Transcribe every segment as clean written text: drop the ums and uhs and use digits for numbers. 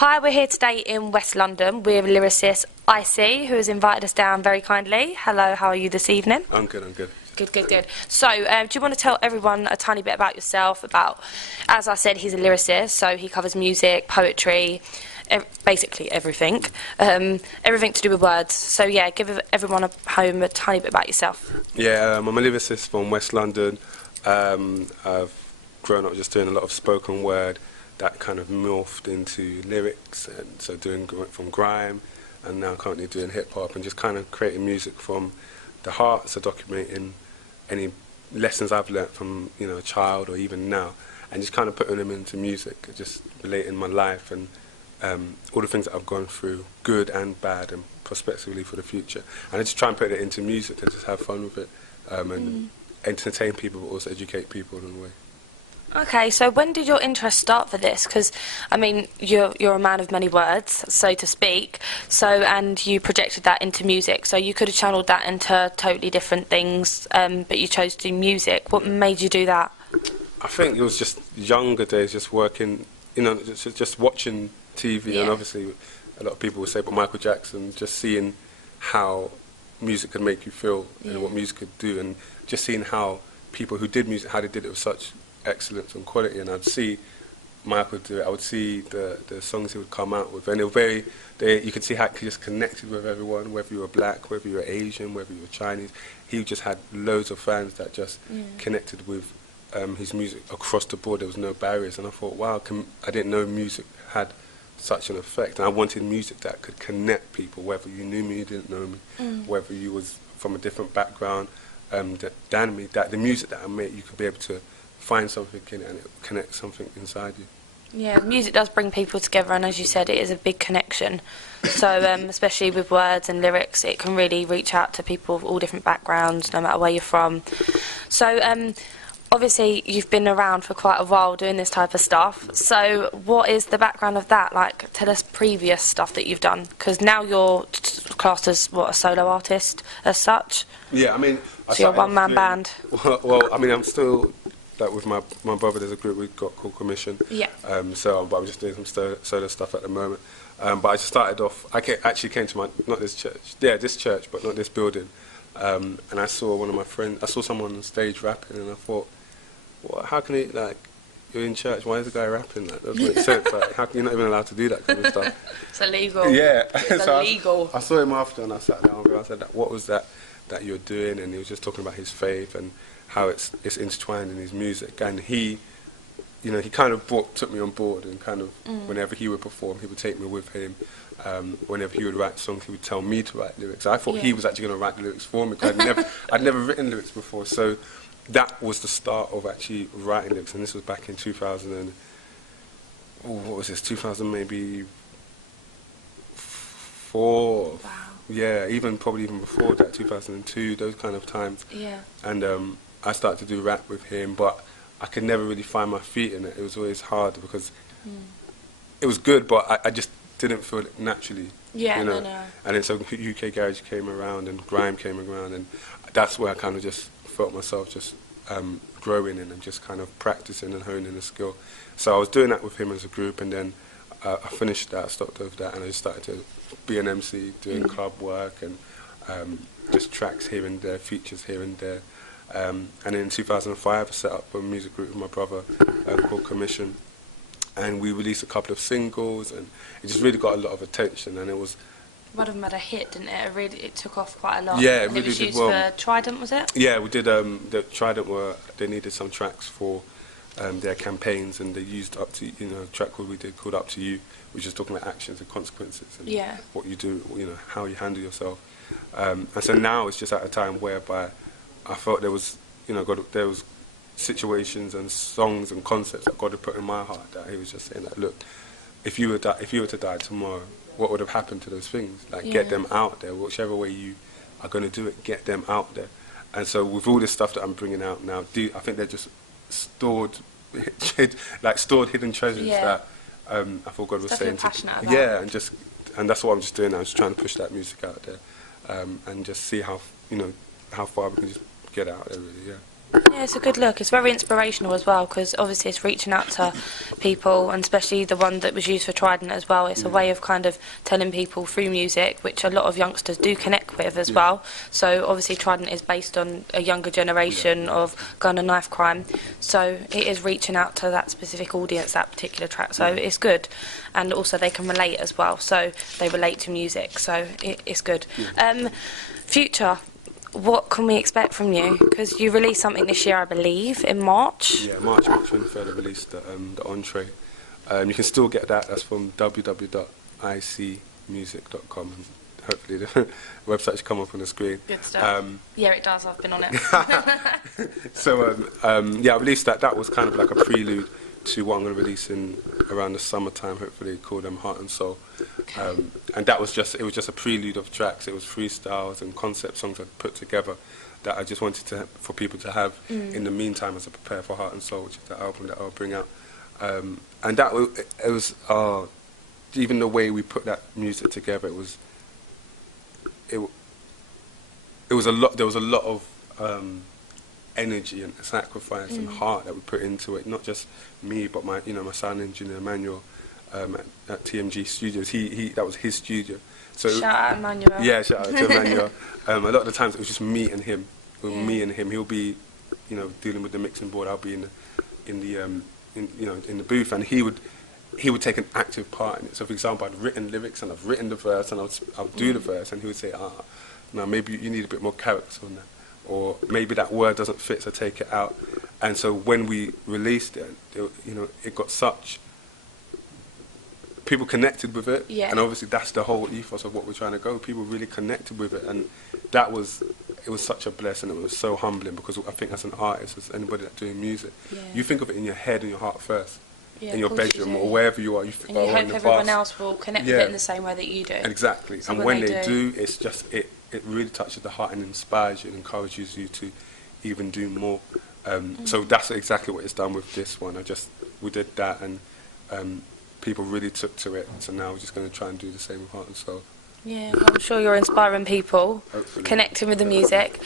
Hi, we're here today in West London with lyricist ICIE, who has invited us down very kindly. Hello, how are you this evening? I'm good. Good. So, do you want to tell everyone a tiny bit about yourself? As I said, he's a lyricist, so he covers music, poetry, basically everything. Everything to do with words. So, yeah, give everyone at home a tiny bit about yourself. Yeah, I'm a lyricist from West London. I've grown up just doing a lot of spoken word that kind of morphed into lyrics, and so doing from grime, and now currently doing hip hop, and just kind of creating music from the heart, so documenting any lessons I've learnt from a child or even now, and just kind of putting them into music, just relating my life and all the things that I've gone through, good and bad, and prospectively for the future. And I just try and put it into music and just have fun with it, and entertain people, but also educate people in a way. Okay, so when did your interest start for this? Because, I mean, you're a man of many words, so to speak, and you projected that into music, so you could have channeled that into totally different things, but you chose to do music. What made you do that? I think it was just younger days, just working, just watching TV, Yeah. and obviously a lot of people would say, but Michael Jackson, just seeing how music could make you feel and what music could do, and just seeing how people who did music, how they did it with such excellence and quality. And I'd see Michael do it, I would see the songs he would come out with, and you could see how he just connected with everyone, whether you were black, whether you were Asian, whether you were Chinese. He just had loads of fans that just connected with his music across the board. There was no barriers, and I thought, wow, I didn't know music had such an effect, and I wanted music that could connect people, whether you knew me, you didn't know me, whether you was from a different background than me, that the music that I made, you could be able to find something in it and it connect something inside you. Yeah, music does bring people together, and as you said, it is a big connection. So, especially with words and lyrics, it can really reach out to people of all different backgrounds, no matter where you're from. So, obviously, you've been around for quite a while doing this type of stuff. So, what is the background of that? Like, tell us previous stuff that you've done, because now you're classed as a solo artist as such. Yeah, I mean, so you're a one-man band. Well, I mean, I'm still. Like with my brother, there's a group we've got called Commission. Yeah. But I'm just doing some solo stuff at the moment. But I just started off. Actually came to this church, but not this building. And I saw one of my friends. I saw someone on stage rapping, and I thought, well, how can it you're in church? Why is the guy rapping? That doesn't make sense. Like, how can you're not even allowed to do that kind of stuff? It's illegal. Yeah. It's illegal. I saw him after, and I sat down with him. I said, what was that you're doing? And he was just talking about his faith and how it's intertwined in his music, and he kind of took me on board, and kind of whenever he would perform, he would take me with him. Whenever he would write songs, he would tell me to write lyrics. I thought he was actually going to write the lyrics for me, because I'd never written lyrics before. So that was the start of actually writing lyrics, and this was back in 2000 and what was this? 2000 maybe 4. Wow. Yeah, probably even before that, 2002, those kind of times. Yeah. And I started to do rap with him, but I could never really find my feet in it. It was always hard because it was good, but I just didn't feel it naturally. Yeah, no. And then so UK Garage came around, and grime came around, and that's where I kind of just felt myself just growing in and just kind of practicing and honing the skill. So I was doing that with him as a group, and then I finished that, stopped with that, and I just started to be an MC, doing club work and just tracks here and there, features here and there. And in 2005, I set up a music group with my brother called Commission, and we released a couple of singles, and it just really got a lot of attention, and it was... One of them had a hit, didn't it? It took off quite a lot. Yeah, it and really it was did used well. for Trident, was it? Yeah, we did. The Trident they needed some tracks for their campaigns, and they used a track we did called Up to You, which is talking about actions and consequences and what you do, how you handle yourself. And so now it's just at a time whereby I felt there was, there was situations and songs and concepts that God had put in my heart, that He was just saying that, look, if you were to die tomorrow, what would have happened to those things? Like, get them out there, whichever way you are going to do it, get them out there. And so with all this stuff that I'm bringing out now, I think they're just stored hidden treasures that I thought God was saying to me. Yeah, and that's what I'm just doing now. I'm just trying to push that music out there, and just see how far we can just get out there, really. Yeah. Yeah, it's a good look. It's very inspirational as well, because obviously it's reaching out to people, and especially the one that was used for Trident as well. It's a way of kind of telling people through music, which a lot of youngsters do connect with as well. So obviously Trident is based on a younger generation of gun and knife crime. So it is reaching out to that specific audience, that particular track. So it's good. And also they can relate as well. So they relate to music. So it's good. Future. What can we expect from you? Because you released something this year, I believe, in March. Yeah, March 23rd I released the Entree. You can still get that. That's from www.icmusic.com. And hopefully the website should come up on the screen. Good stuff. Yeah, it does. I've been on it. So, yeah, I released that. That was kind of like a prelude to what I'm going to release in around the summertime, hopefully, called Heart and Soul. And that was just a prelude of tracks. It was freestyles and concept songs I put together that I just wanted for people to have in the meantime as I prepare for Heart and Soul, which is the album that I'll bring out. And that it was even the way we put that music together. It was a lot. There was a lot of energy and sacrifice and heart that we put into it. Not just me, but my sound engineer Emmanuel at TMG Studios. That was his studio. So shout out Emmanuel. Yeah, shout out to Emmanuel. A lot of the times it was just me and him. Me and him. He'll be, dealing with the mixing board. I'll be in the booth, and he would take an active part in it. So, for example, I'd written lyrics and I've written the verse, and I'll do the verse, and he would say, no, maybe you need a bit more character on that, or maybe that word doesn't fit, so take it out. And so when we released it, it got such. People connected with it, and obviously that's the whole ethos of what we're trying to go. People really connected with it, and it was such a blessing. It was so humbling, because I think as an artist, as anybody that's doing music, you think of it in your head and your heart first, in your bedroom or wherever you are. You and you hope everyone else will connect with it in the same way that you do. Exactly, so and when they do, it's just it really touches the heart and inspires you and encourages you to even do more. So that's exactly what it's done with this one. We did that, and people really took to it, so now we're just going to try and do the same with Heart and Soul. Yeah, well, I'm sure you're inspiring people, hopefully. Connecting with the music.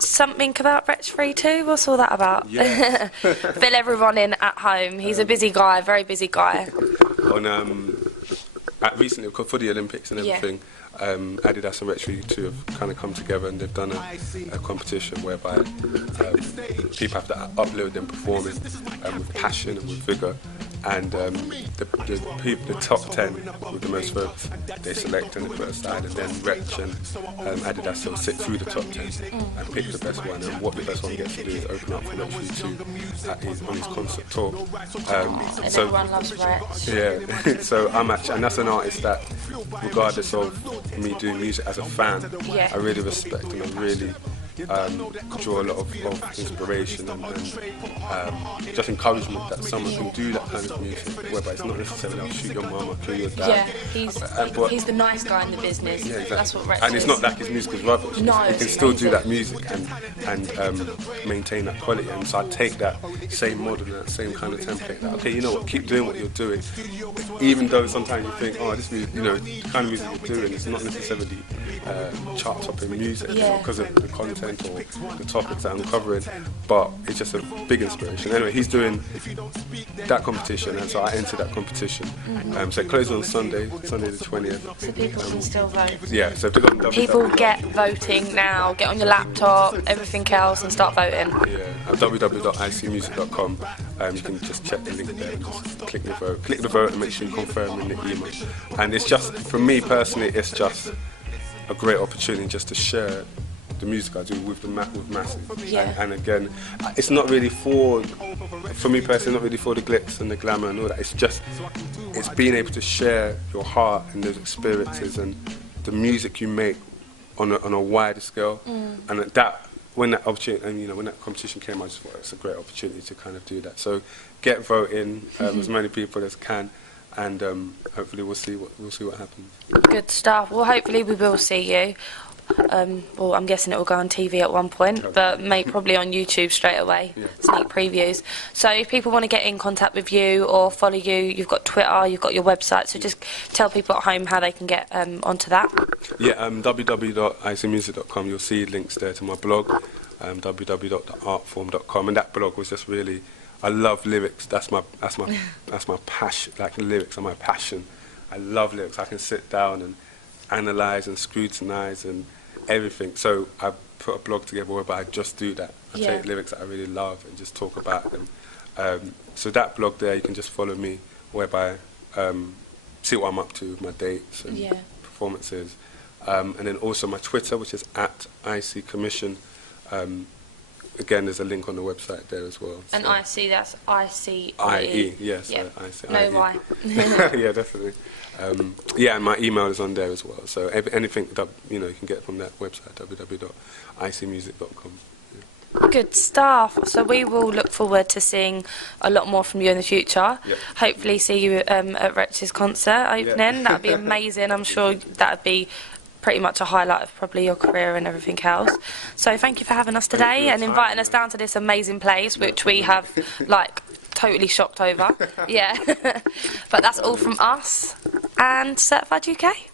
Something about Wretch Free too? What's all that about? Yeah. Fill everyone in at home. He's a busy guy, very busy guy. Recently, for the Olympics and everything, Adidas and Wretch Free 2 have kind of come together, and they've done a competition whereby people have to upload them performing with passion and with vigour. And the top 10 with the most votes, they select and they put aside, and then Wretch and Adidas will sit through the top 10 and pick the best one. And what the best one gets to do is open up for Wretch Free 2 on his concert tour. And so everyone loves Wretch. Yeah, so and that's an artist that, regardless of me doing music as a fan, I really respect, and I really draw a lot of inspiration and just encouragement that someone can do that kind of music, whereby it's not necessarily I'll shoot your mum or kill your dad. Yeah, he's the nice guy in the business. Yeah, exactly. That's what Wretch and it's not like his music is rubbish. No, he can still do that music and maintain that quality. And so I take that same model and that same kind of template. That, okay, you know what, keep doing what you're doing, even though sometimes you think, this music, the kind of music you're doing is not necessarily chart-topping music because of the content or the topics that I'm covering, but it's just a big inspiration. Anyway, he's doing that competition, and so I entered that competition. So it closes on Sunday the 20th. So people can still vote. Yeah, so if they got people get voting now. Get on your laptop, everything else, and start voting. Yeah, at www.icmusic.com. You can just check the link there and just click the vote and make sure you confirm in the email. And it's just, for me personally, it's just a great opportunity just to share the music I do with masses. And again, it's not really for me personally, not really for the glitz and the glamour and all that. It's being able to share your heart and those experiences and the music you make on a wider scale. And when that opportunity, and when that competition came, I just thought it's a great opportunity to kind of do that. So get voting, as many people as can. And hopefully we'll see what happens. Good stuff. Well, hopefully we will see you. Well, I'm guessing it will go on TV at one point, but probably on YouTube straight away. Sneak previews. So if people want to get in contact with you or follow you, you've got Twitter, you've got your website. So just tell people at home how they can get onto that. Yeah, www.icmusic.com. You'll see links there to my blog. www.theartform.com, and that blog was just really, I love lyrics. That's my passion. Like, lyrics are my passion. I love lyrics. I can sit down and analyze and scrutinize and everything. So I put a blog together whereby I just do that. I take lyrics that I really love and just talk about them. So that blog there, you can just follow me, whereby see what I'm up to, my dates and performances. And then also my Twitter, which is at ICIE Commission. Again, there's a link on the website there as well. And so. ICIE, that's ICIE. IE, yes, ICIE. No Y. Yeah, definitely. Yeah, and my email is on there as well. So anything that you can get from that website, www.icmusic.com. Good stuff. So we will look forward to seeing a lot more from you in the future. Yep. Hopefully see you at Wretch's concert opening. That would be amazing. I'm sure that would be pretty much a highlight of probably your career and everything else. So thank you for having us today and inviting us down to this amazing place, which we have totally shocked over. Yeah. But that's all from us and Certified UK.